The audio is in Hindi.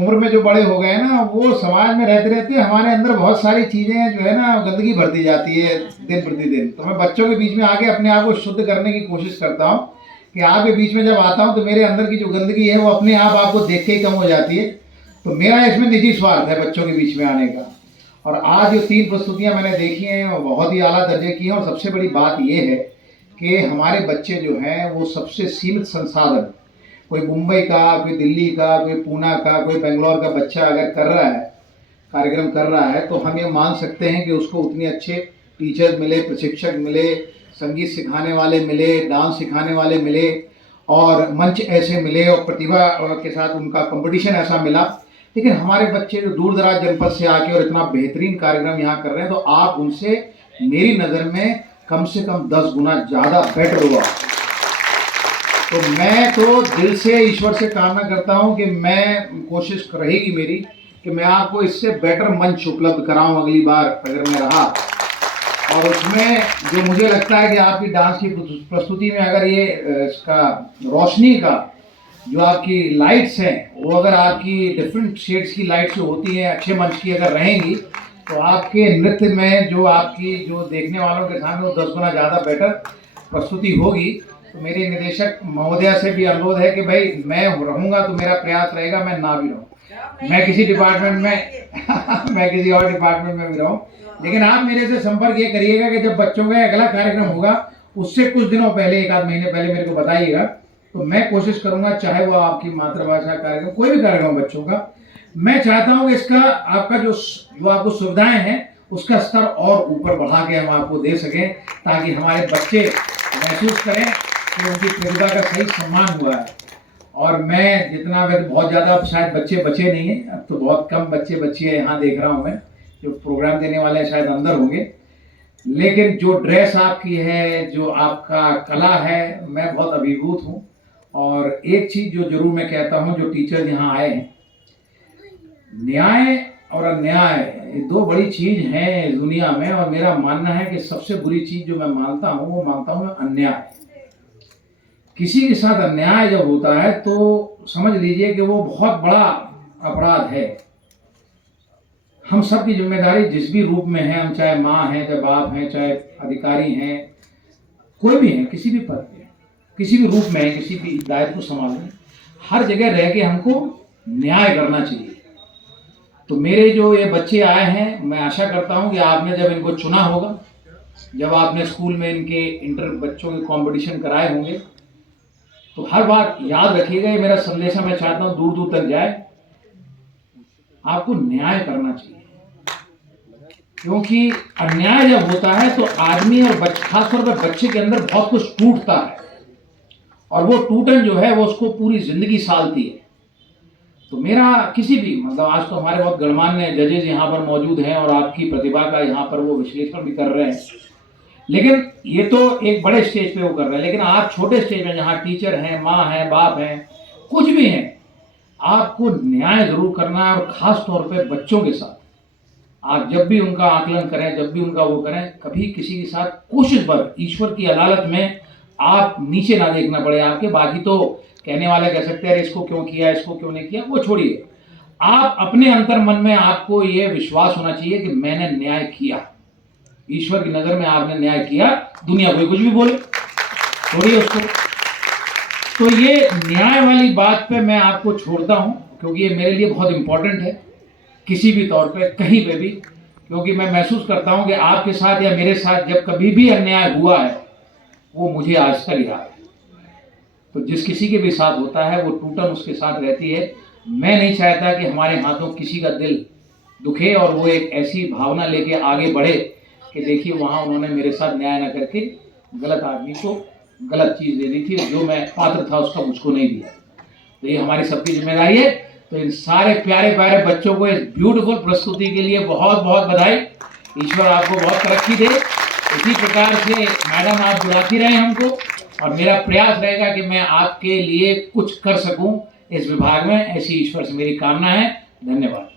उम्र में जो बड़े हो गए हैं ना, वो समाज में रहते रहते हमारे अंदर बहुत सारी चीज़ें जो है ना गंदगी भरती जाती है दिन प्रतिदिन। तो मैं बच्चों के बीच में आके अपने आप को शुद्ध करने की कोशिश करता हूँ कि आपके बीच में जब आता हूँ तो मेरे अंदर की जो गंदगी है वो अपने आप आपको देख के ही कम हो जाती है। तो मेरा इसमें निजी स्वार्थ है बच्चों के बीच में आने का। और आज जो 3 प्रस्तुतियाँ मैंने देखी हैं वो बहुत ही आला दर्जे की हैं। और सबसे बड़ी बात ये है कि हमारे बच्चे जो हैं वो सबसे सीमित संसाधन, कोई मुंबई का, कोई दिल्ली का, कोई पूना का, कोई बेंगलोर का बच्चा अगर कर रहा है, कार्यक्रम कर रहा है, तो हम ये मान सकते हैं कि उसको उतने अच्छे टीचर्स मिले, प्रशिक्षक मिले, संगीत सिखाने वाले मिले, डांस सिखाने वाले मिले, और मंच ऐसे मिले और प्रतिभा के साथ उनका कंपटीशन ऐसा मिला। लेकिन हमारे बच्चे जो दूर दराज जनपद से आके और इतना बेहतरीन कार्यक्रम यहाँ कर रहे हैं, तो आप उनसे मेरी नज़र में कम से कम 10 गुना ज़्यादा बेटर हुआ। तो मैं तो दिल से ईश्वर से कामना करता हूँ कि मैं कोशिश रहेगी मेरी कि मैं आपको इससे बेटर मंच उपलब्ध कराऊँ अगली बार अगर मैं रहा। और उसमें जो मुझे लगता है कि आपकी डांस की प्रस्तुति में अगर ये इसका रोशनी का जो आपकी लाइट्स हैं वो अगर आपकी डिफरेंट शेड्स की लाइट्स जो होती हैं अच्छे मंच की अगर रहेंगी, तो आपके नृत्य में जो आपकी जो देखने वालों के सामने वो 10 गुना ज़्यादा बेटर प्रस्तुति होगी। तो मेरे निदेशक महोदया से भी अनुरोध है कि भाई मैं रहूँगा तो मेरा प्रयास रहेगा मैं ना भी रहूँ, मैं किसी डिपार्टमेंट में मैं किसी और डिपार्टमेंट में भी रहूँ, लेकिन आप मेरे से संपर्क ये करिएगा कि जब बच्चों का अगला कार्यक्रम होगा उससे कुछ दिनों पहले, 1 आध महीने पहले मेरे को बताइएगा। तो मैं कोशिश करूंगा, चाहे वो आपकी मातृभाषा कार्यक्रम कोई भी कार्यक्रम बच्चों का, मैं चाहता हूँ कि इसका आपका जो आपको सुविधाएं हैं उसका स्तर और ऊपर बढ़ा के हम आपको दे सकें, ताकि हमारे बच्चे महसूस करें कि उनकी प्रतिभा का सही सम्मान हुआ है। और मैं जितना बहुत ज़्यादा शायद बच्चे बचे नहीं हैं, अब तो बहुत कम बच्चे यहाँ देख रहा हूँ मैं, जो प्रोग्राम देने वाले शायद अंदर होंगे, लेकिन जो ड्रेस आपकी है, जो आपका कला है, मैं बहुत अभिभूत हूँ। और एक चीज़ जो जरूर मैं कहता हूँ, जो टीचर्स यहाँ आए हैं, न्याय और अन्याय ये 2 बड़ी चीज़ हैं दुनिया में, और मेरा मानना है कि सबसे बुरी चीज़ जो मैं मानता हूँ वो मानता हूँ मैं अन्याय। किसी के साथ अन्याय जब होता है तो समझ लीजिए कि वो बहुत बड़ा अपराध है। हम सब की जिम्मेदारी जिस भी रूप में है, हम चाहे माँ हैं, चाहे बाप हैं, चाहे अधिकारी हैं, कोई भी हैं, किसी भी पद पे, किसी भी रूप में है, किसी भी दायित्व को संभालने, हर जगह रह के हमको न्याय करना चाहिए। तो मेरे जो ये बच्चे आए हैं, मैं आशा करता हूँ कि आपने जब इनको चुना होगा, जब आपने स्कूल में इनके इंटर बच्चों के कंपटीशन कराए होंगे, तो हर बार याद रखिएगा, ये मेरा संदेशा मैं चाहता हूँ दूर दूर तक जाए, आपको न्याय करना चाहिए। क्योंकि अन्याय जब होता है तो आदमी और खासतौर पर बच्चे के अंदर बहुत कुछ टूटता है, और वो टूटन जो है वो उसको पूरी जिंदगी सालती है। तो मेरा किसी भी मतलब, आज तो हमारे बहुत गणमान्य जजेज यहाँ पर मौजूद हैं और आपकी प्रतिभा का यहाँ पर वो विश्लेषण भी कर रहे हैं, लेकिन ये तो एक बड़े स्टेज पे वो कर रहे हैं, लेकिन आप छोटे स्टेज में जहाँ टीचर हैं, माँ हैं, बाप हैं, कुछ भी हैं, आपको न्याय जरूर करना है। और खास तौर पे बच्चों के साथ आप जब भी उनका आकलन करें, जब भी उनका वो करें, कभी किसी के साथ कोशिश पर ईश्वर की अदालत में आप नीचे ना देखना पड़े आपके। बाकी तो कहने वाले कह सकते हैं इसको क्यों किया, इसको क्यों नहीं किया, वो छोड़िए। आप अपने अंतर मन में आपको ये विश्वास होना चाहिए कि मैंने न्याय किया, ईश्वर की नज़र में आपने न्याय किया, दुनिया कोई कुछ भी बोले छोड़िए उसको। तो ये न्याय वाली बात पे मैं आपको छोड़ता हूँ, क्योंकि ये मेरे लिए बहुत इंपॉर्टेंट है किसी भी तौर पे, कहीं पे भी, क्योंकि मैं महसूस करता हूँ कि आपके साथ या मेरे साथ जब कभी भी अन्याय हुआ है वो मुझे आज तक याद है। तो जिस किसी के भी साथ होता है वो टूटन उसके साथ रहती है। मैं नहीं चाहता कि हमारे हाथों किसी का दिल दुखे और वो एक ऐसी भावना लेके आगे बढ़े कि देखिए वहाँ उन्होंने मेरे साथ न्याय न करके गलत आदमी को गलत चीज़ दे दी थी, जो मैं पात्र था उसका मुझको नहीं दिया। तो ये हमारी सबकी जिम्मेदारी है। तो इन सारे प्यारे प्यारे बच्चों को इस ब्यूटीफुल प्रस्तुति के लिए बहुत बहुत बधाई। ईश्वर आपको बहुत तरक्की दे। इसी प्रकार से मैडम आप बुलाती रहें हमको, और मेरा प्रयास रहेगा कि मैं आपके लिए कुछ कर सकूं इस विभाग में, ऐसी ईश्वर से मेरी कामना है। धन्यवाद।